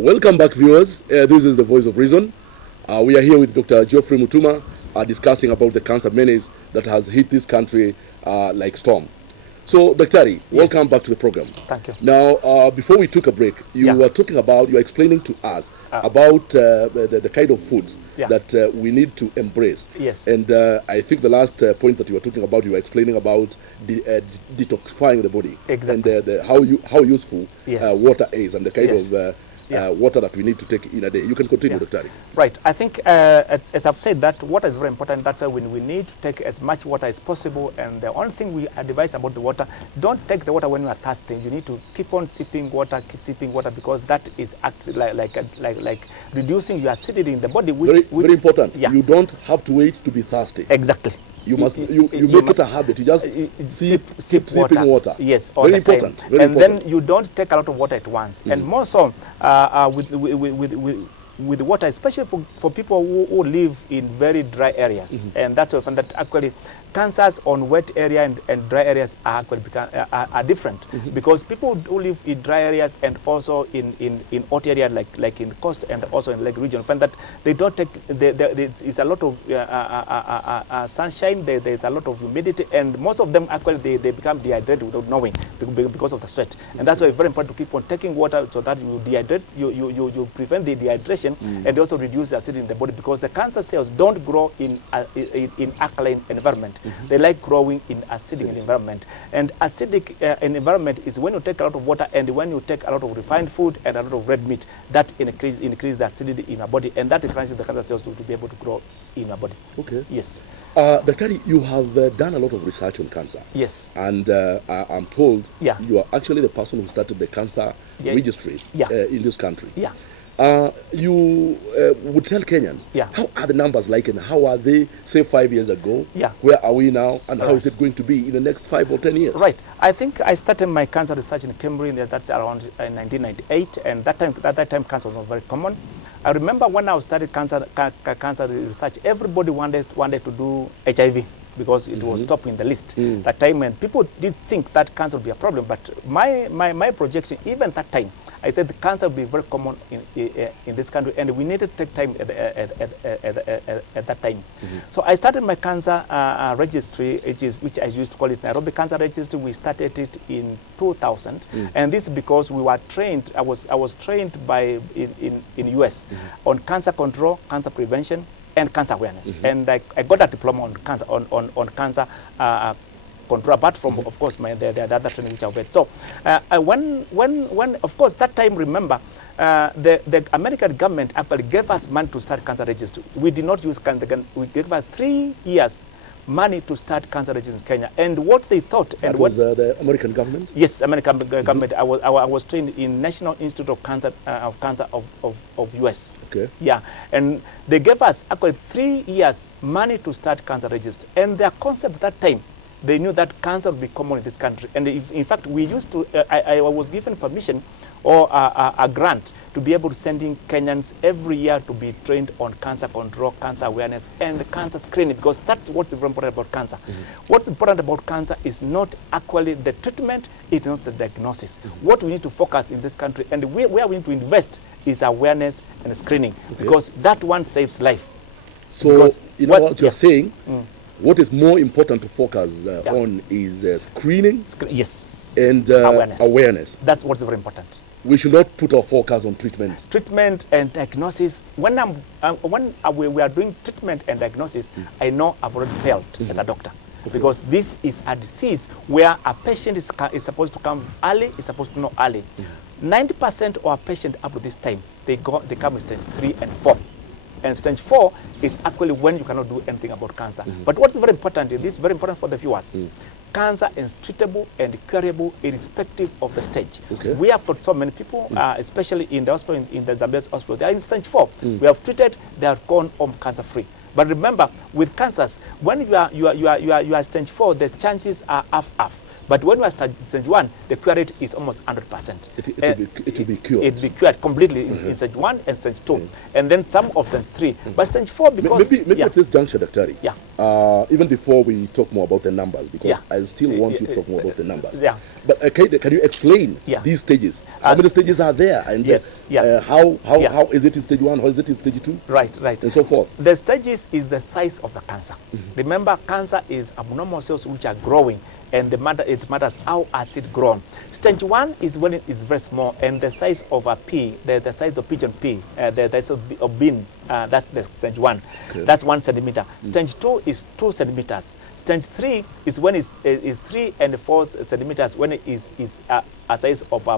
Welcome back, viewers. This is the Voice of Reason. We are here with Dr. Geoffrey Mutuma discussing about the cancer menace that has hit this country like storm. So, Dr. Welcome back to the program. Thank you. Now, before we took a break, you were talking about, you were explaining to us about the kind of foods that we need to embrace. Yes. And I think the last point that you were talking about, you were explaining about detoxifying the body. Exactly. And how useful water is and the kind of water that we need to take in a day. You can continue, Dr. Right. I think, as I've said, that water is very important. That's why when we need to take as much water as possible. And the only thing we advise about the water, don't take the water when you are thirsty. You need to keep on sipping water, because that is actually like reducing your acidity in the body. Which very important. Yeah. You don't have to wait to be thirsty. Exactly. You must you make it a habit. You just sip sipping water. Yes, very important. Very and important. Then you don't take a lot of water at once. And more so with water, especially for people who live in very dry areas. And that's often that actually cancers on wet area and dry areas are actually are different, because people who live in dry areas and also in hot area like in coast and also in lake region find that they don't take there is a lot of sunshine, there's a lot of humidity, and most of them actually they become dehydrated without knowing because of the sweat. And that's why it's very important to keep on taking water so that you dehydrate, you prevent the dehydration and also reduce the acidity in the body, because the cancer cells don't grow in alkaline environment. They like growing in acidic environment. And acidic environment is when you take a lot of water and when you take a lot of refined food and a lot of red meat, that increase the acidity in your body, and that encourages the cancer cells to be able to grow in your body. Okay. Yes. Dr. You have done a lot of research on cancer. Yes. And I'm told you are actually the person who started the cancer registry in this country. Yeah. You would tell Kenyans, how are the numbers like and how are they, say, 5 years ago? Yeah. Where are we now and how is it going to be in the next 5 or 10 years? Right. I think I started my cancer research in Cambridge, that's around 1998, and at that time cancer was not very common. I remember when I started cancer research, everybody wanted to do HIV, because it was top in the list that time, and people did think that cancer would be a problem. But my projection, even that time, I said the cancer will be very common in this country, and we needed to take time at that time. So I started my cancer registry, which I used to call it Nairobi Cancer Registry. We started it in 2000, and this is because we were trained. I was trained in US on cancer control, cancer prevention, and cancer awareness, and I got a diploma on cancer on cancer control, apart from of course the other training which I've had. So when of course that time, remember the American government actually gave us money to start cancer registry. We did not use cancer. We gave us 3 years money to start cancer registry in Kenya, and what they thought. That was the American government. Yes, American government. I was trained in National Institute of Cancer of US. Okay. Yeah, and they gave us actually 3 years money to start cancer registry, and their concept that time, they knew that cancer would be common in this country. And in fact, we used to, I was given permission or a grant to be able to send in Kenyans every year to be trained on cancer control, cancer awareness, and cancer screening, because that's what's very important about cancer. What's important about cancer is not actually the treatment, it's not the diagnosis. What we need to focus in this country, and where we need to invest, is awareness and screening, because that one saves life. So, because you know what you're saying? What is more important to focus on is screening, and awareness. That's what's very important. We should not put our focus on treatment. Treatment and diagnosis. When we are doing treatment and diagnosis, I know I've already failed as a doctor. Because this is a disease where a patient is supposed to come early, is supposed to know early. 90% of our patients up to this time, they come in stage 3 and 4. And stage 4 is actually when you cannot do anything about cancer. But what's very important, this is very important for the viewers, cancer is treatable and curable irrespective of the stage. We have got so many people, especially in the hospital, in the Zambia's hospital, they are in stage 4. We have treated, they have gone home cancer-free. But remember, with cancers, when you are stage 4, the chances are half-half. But when we are stage 1, the cure rate is almost 100%. It will be cured. It will be cured completely in stage 1 and stage 2. And then some of stage 3. But stage 4, because... Maybe at this juncture, Dr. even before we talk more about the numbers, because Yeah. I still want you to talk more about the numbers. Yeah. But can you explain these stages? How many stages are there? And Yes. how is it in stage 1? How is it in stage 2? Right. And so forth. The stages is the size of the cancer. Remember, cancer is abnormal cells which are growing, and it matters how has it grown. Stage 1 is when it is very small, and the size of a pea, the size of pigeon pea, the size of bean, that's the stage 1. Okay. That's 1 centimeter. Stage 2 is 2 centimeters. Stage 3 is when it's 3 and 4 centimeters, when it is a size of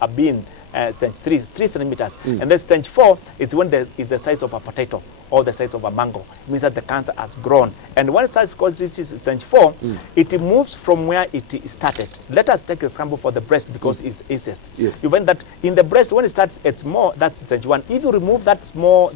a bean. Stage 3 centimeters. And then stage 4 is when there is the size of a potato or the size of a mango. It means that the cancer has grown. And when it reaches stage 4, it moves from where it started. Let us take a sample for the breast, because it's easiest. Yes. You find that in the breast, when it starts, it's more, that's stage 1. If you remove that small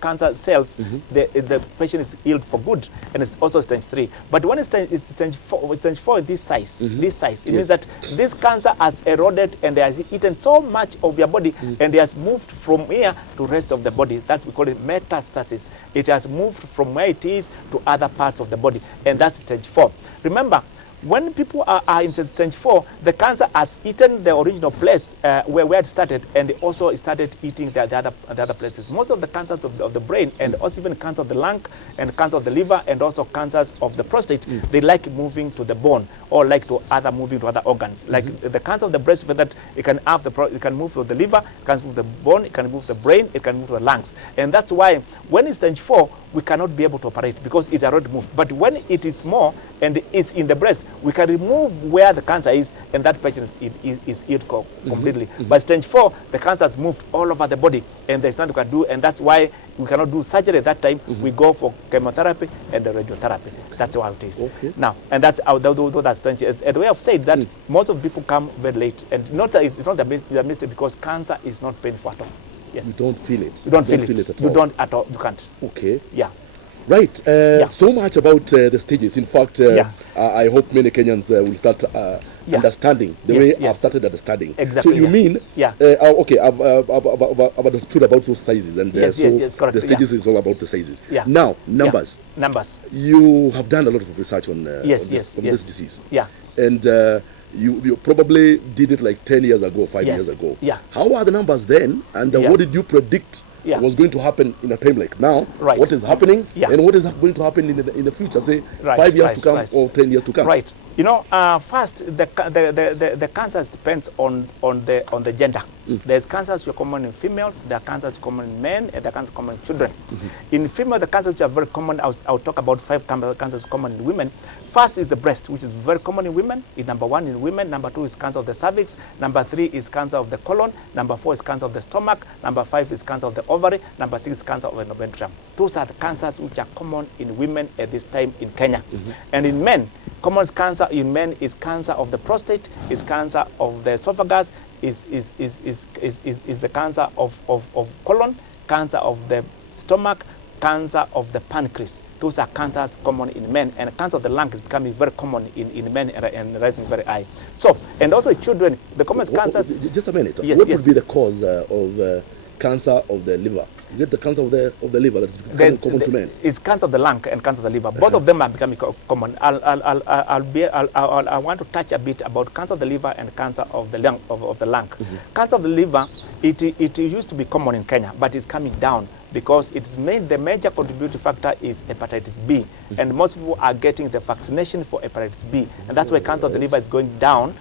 cancer cells, the patient is healed for good, and it's also stage 3. But when it's stage 4, this size, it means that this cancer has eroded and has eaten so much of your body, and it has moved from here to rest of the body. That's we call it metastasis. It has moved from where it is to other parts of the body, and that's stage 4. Remember, when people are in stage 4, the cancer has eaten the original place where it started, and also started eating the other places. Most of the cancers of the brain, and also even cancer of the lung, and cancer of the liver, and also cancers of the prostate, they like moving to the bone, or like moving to other organs. Like the cancer of the breast, that it can move to the liver, it can move to the bone, it can move to the brain, it can move to the lungs. And that's why when it's stage 4, we cannot be able to operate, because it's already moved. But when it is small and it's in the breast, we can remove where the cancer is, and that patient is healed completely. But stage 4, the cancer has moved all over the body, and there's nothing we can do, and that's why we cannot do surgery at that time. We go for chemotherapy and the radiotherapy. That's how it is. Okay. Now, and that's how that's stage. And the way I've said that most of the people come very late, and not that it's not the mistake, because cancer is not painful at all. Yes. You don't feel it. You don't feel it at all. You don't at all. You can't. Okay. Yeah. Right. So much about the stages. In fact, I hope many Kenyans will start understanding the way I've started understanding. Exactly. So you mean, okay, I've understood about those sizes, and yes, correct. The stages is all about the sizes. Yeah. Now, numbers. Numbers. You have done a lot of research on this disease. Yeah. And you probably did it like 10 years ago, 5 years ago. Yeah. How are the numbers then, and what did you predict was going to happen in a time like now? Right. What is happening, and what is going to happen in the future, say 5 years to come or 10 years to come? Right. You know, first, the cancers depends on the gender. There's cancers which are common in females, there are cancers common in men, and there are cancers common in children. In female, the cancers which are very common, I'll talk about 5 cancers common in women. First is the breast, which is very common in women. It's number 1 in women. Number 2 is cancer of the cervix. Number 3 is cancer of the colon. Number 4 is cancer of the stomach. Number 5 is cancer of the ovary. Number 6 is cancer of the endometrium. Those are the cancers which are common in women at this time in Kenya. And in men, common cancer in men is cancer of the prostate, is cancer of the esophagus, is the cancer of colon, cancer of the stomach, cancer of the pancreas. Those are cancers common in men, and cancer of the lung is becoming very common in men and rising very high. So, and also children, the common cancers. Just a minute. Yes, what would be the cause of cancer of the liver? Is it the cancer of the liver that's becoming common to men? It's cancer of the lung and cancer of the liver. Both of them are becoming common. I want to touch a bit about cancer of the liver and cancer of the lung. Cancer of the liver, it used to be common in Kenya, but it's coming down, because the major contributing factor is hepatitis B, and most people are getting the vaccination for hepatitis B, and that's why cancer of the liver is going down.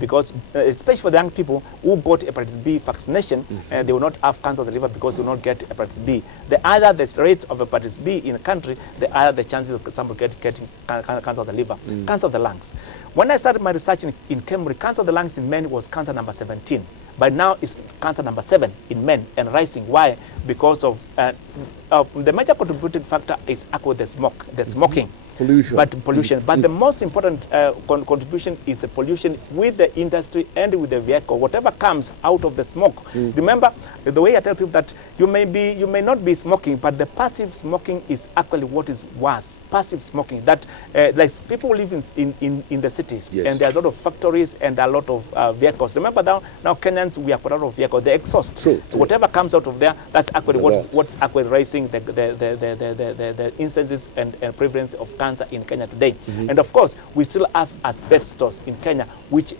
Because especially for the young people who got hepatitis B vaccination, they will not have cancer of the liver because they will not get hepatitis B. The higher the rate of hepatitis B in the country, the higher the chances of somebody getting cancer of the liver. Cancer of the lungs. When I started my research in Cambridge, cancer of the lungs in men was cancer number 17. But now it's cancer number 7 in men and rising. Why? Because of the major contributing factor is actually the smoking. Pollution. But pollution. But the most important contribution is the pollution with the industry and with the vehicle. Whatever comes out of the smoke. Remember, the way I tell people that you may not be smoking, but the passive smoking is actually what is worse. Passive smoking. That like people live in the cities, and there are a lot of factories and a lot of vehicles. Remember now Kenyans, we have a lot of vehicles. The exhaust, whatever comes out of there, that's actually what's actually raising the instances and prevalence of cancer in Kenya today. And of course, we still have asbestos in Kenya, which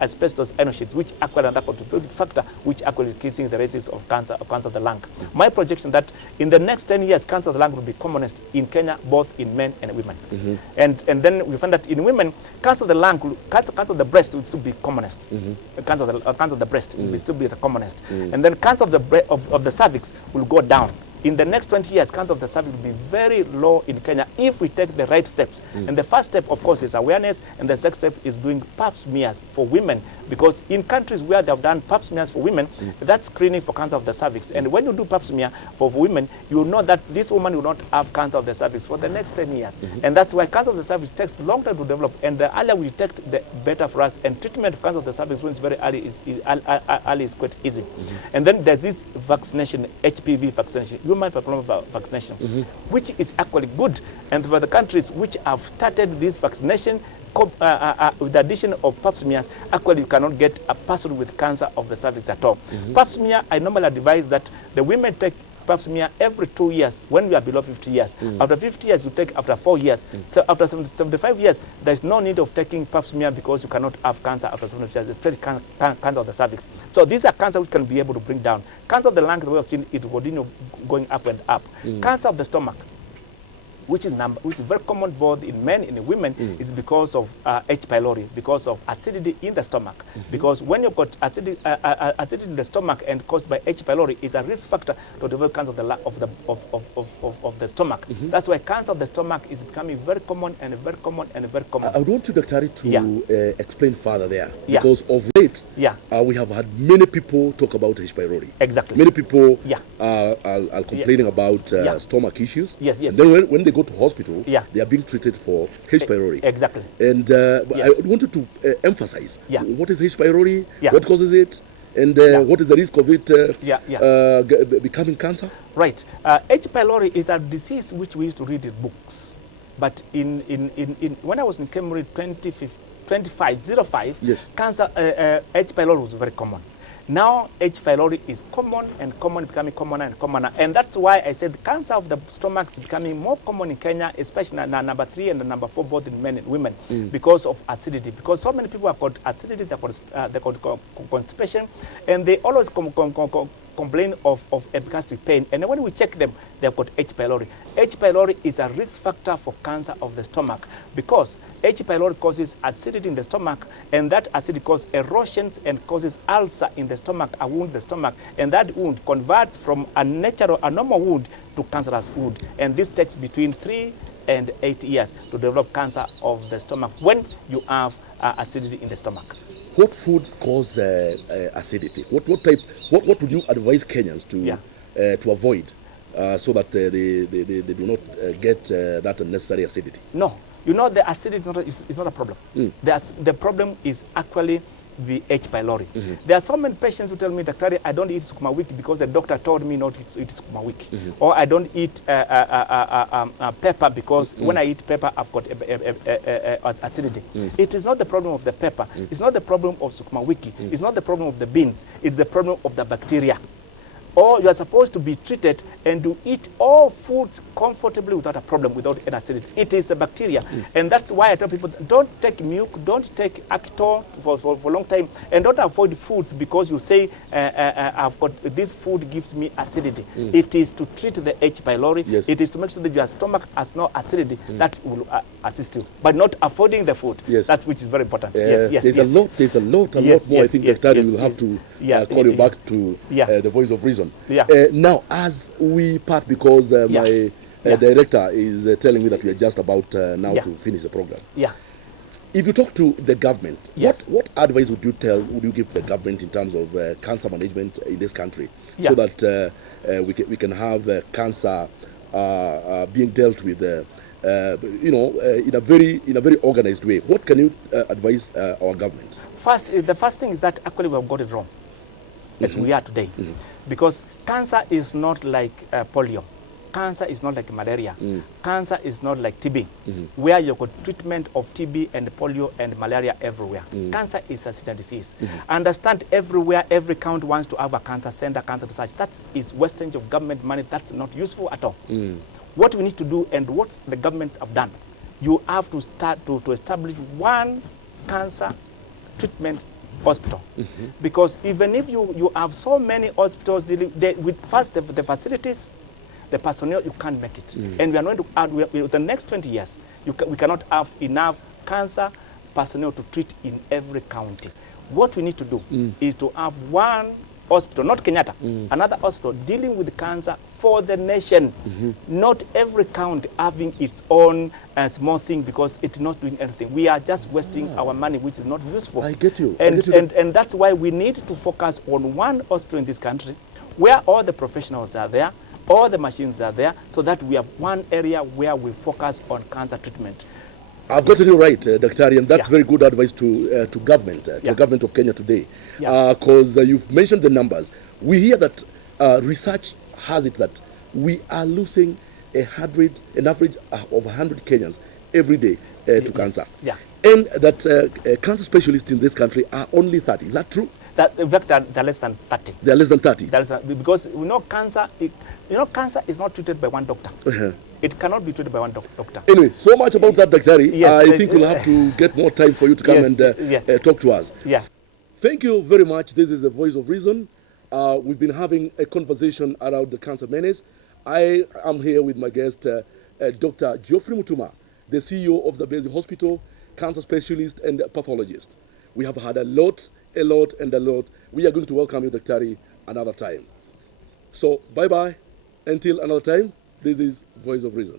asbestos anoshides, which actually another contributing factor, which actually increasing the rates of cancer of the lung. My projection that in the next 10 years, cancer of the lung will be commonest in Kenya, both in men and women. And then we find that in women, cancer of the lung, cancer of the breast will still be commonest. Cancer of the breast will still be the commonest. And then cancer of the cervix will go down. In the next 20 years, cancer of the cervix will be very low in Kenya if we take the right steps. And the first step, of course, is awareness, and the second step is doing pap smears for women, because in countries where they have done pap smears for women, that's screening for cancer of the cervix. And when you do pap smear for women, you will know that this woman will not have cancer of the cervix for the next 10 years. And that's why cancer of the cervix takes long time to develop, and the earlier we detect, the better for us. And treatment of cancer of the cervix when it's very early is quite easy. And then there's this vaccination, HPV vaccination, human papilloma vaccination, which is actually good. And for the countries which have started this vaccination, with the addition of pap smears, actually you cannot get a person with cancer of the cervix at all. Pap smear, I normally advise that the women take pap smear every 2 years when we are below 50 years. After 50 years, you take after 4 years. So after 75 years, there's no need of taking pap smear because you cannot have cancer after 75 years, especially cancer of the cervix. So these are cancers which can be able to bring down. Cancer of the lung, the way I've seen it, will continue going up and up. Cancer of the stomach, which is very common both in men and in women, is because of H. pylori, because of acidity in the stomach. Because when you've got acidity in the stomach and caused by H. pylori, is a risk factor to develop cancer of the stomach. That's why cancer of the stomach is becoming very common and very common and very common. I would want you, Dr. to explain further there, because of late, we have had many people talk about H. pylori. Exactly. Many people are complaining about stomach issues. Yes. And then when they go to hospital, they are being treated for H. pylori. Exactly. And I wanted to emphasize what is H. pylori, what causes it, and what is the risk of it becoming cancer? Right. H. pylori is a disease which we used to read in books. But when I was in Cambridge 2505, cancer, H. pylori was very common. Now, H. pylori is common and common, becoming commoner and commoner. And that's why I said cancer of the stomach is becoming more common in Kenya, especially number 3 and number 4, both in men and women, because of acidity. Because so many people have got acidity, they've got constipation, and they always complain of epigastric pain. And when we check them, they've got H. pylori. H. pylori is a risk factor for cancer of the stomach, because H. pylori causes acidity in the stomach, and that acidity causes erosions and causes ulcer in the stomach, a wound in the stomach, and that wound converts from a normal wound to cancerous wound. And this takes between 3 and 8 years to develop cancer of the stomach when you have acidity in the stomach. What foods cause acidity? What would you advise Kenyans to avoid so that they do not get that unnecessary acidity? No. You know, the acidity is not a problem. The problem is actually the H. pylori. There are so many patients who tell me, Dr. I don't eat sukuma wiki because the doctor told me not to eat sukuma wiki. Or I don't eat pepper because when I eat pepper, I've got acidity. It is not the problem of the pepper. It's not the problem of sukuma wiki. It's not the problem of the beans. It's the problem of the bacteria. Or you are supposed to be treated and to eat all foods comfortably without a problem, without any acidity. It is the bacteria. And that's why I tell people, don't take milk, don't take Actor for a long time, and don't avoid foods because you say, I've got this food gives me acidity. It is to treat the H. pylori. It is to make sure that your stomach has no acidity. That will assist you. But not avoiding the food. That which is very important. There's a lot more. I think Dr. will have to call you back to the voice of reason. Now, as we part, because my director is telling me that we are just about now to finish the program. If you talk to the government, what advice would you give to the government in terms of cancer management in this country, so that we can have cancer being dealt with in a very organized way. What can you advise our government? The first thing is that actually we have got it wrong, as we are today, because cancer is not like polio. Cancer is not like malaria. Cancer is not like TB, where you've got treatment of TB and polio and malaria everywhere. Cancer is a serious disease. Understand, everywhere, every county wants to have a cancer center, cancer research. That is wastage of government money. That's not useful at all. What we need to do, and what the governments have done, you have to start to establish one cancer treatment hospital. Because even if you have so many hospitals dealing with first the facilities, the personnel, you can't make it. And we are going to add, with the next 20 years, we cannot have enough cancer personnel to treat in every county. What we need to do is to have one hospital, not Kenyatta, another hospital dealing with cancer for the nation. Not every county having its own small thing because it's not doing anything. We are just wasting our money, which is not useful. I get you. And that's why we need to focus on one hospital in this country where all the professionals are there, all the machines are there, so that we have one area where we focus on cancer treatment. I've gotten you right, Dr. and that's very good advice to government, to the government of Kenya today. Because you've mentioned the numbers. We hear that research has it that we are losing an average of 100 Kenyans every day to cancer. And that cancer specialists in this country are only 30. Is that true? In fact, they're less than 30. They're less than 30? Because we know cancer, cancer is not treated by one doctor. It cannot be treated by one doctor. Anyway, so much about that, Dr. I think we'll have to get more time for you to come and talk to us. Thank you very much. This is the Voice of Reason. We've been having a conversation around the cancer menace. I am here with my guest, Dr. Geoffrey Mutuma, the CEO of the Basic Hospital, cancer specialist and pathologist. We have had a lot. We are going to welcome you, Dr. another time. So, bye-bye. Until another time, this is Voice of Reason.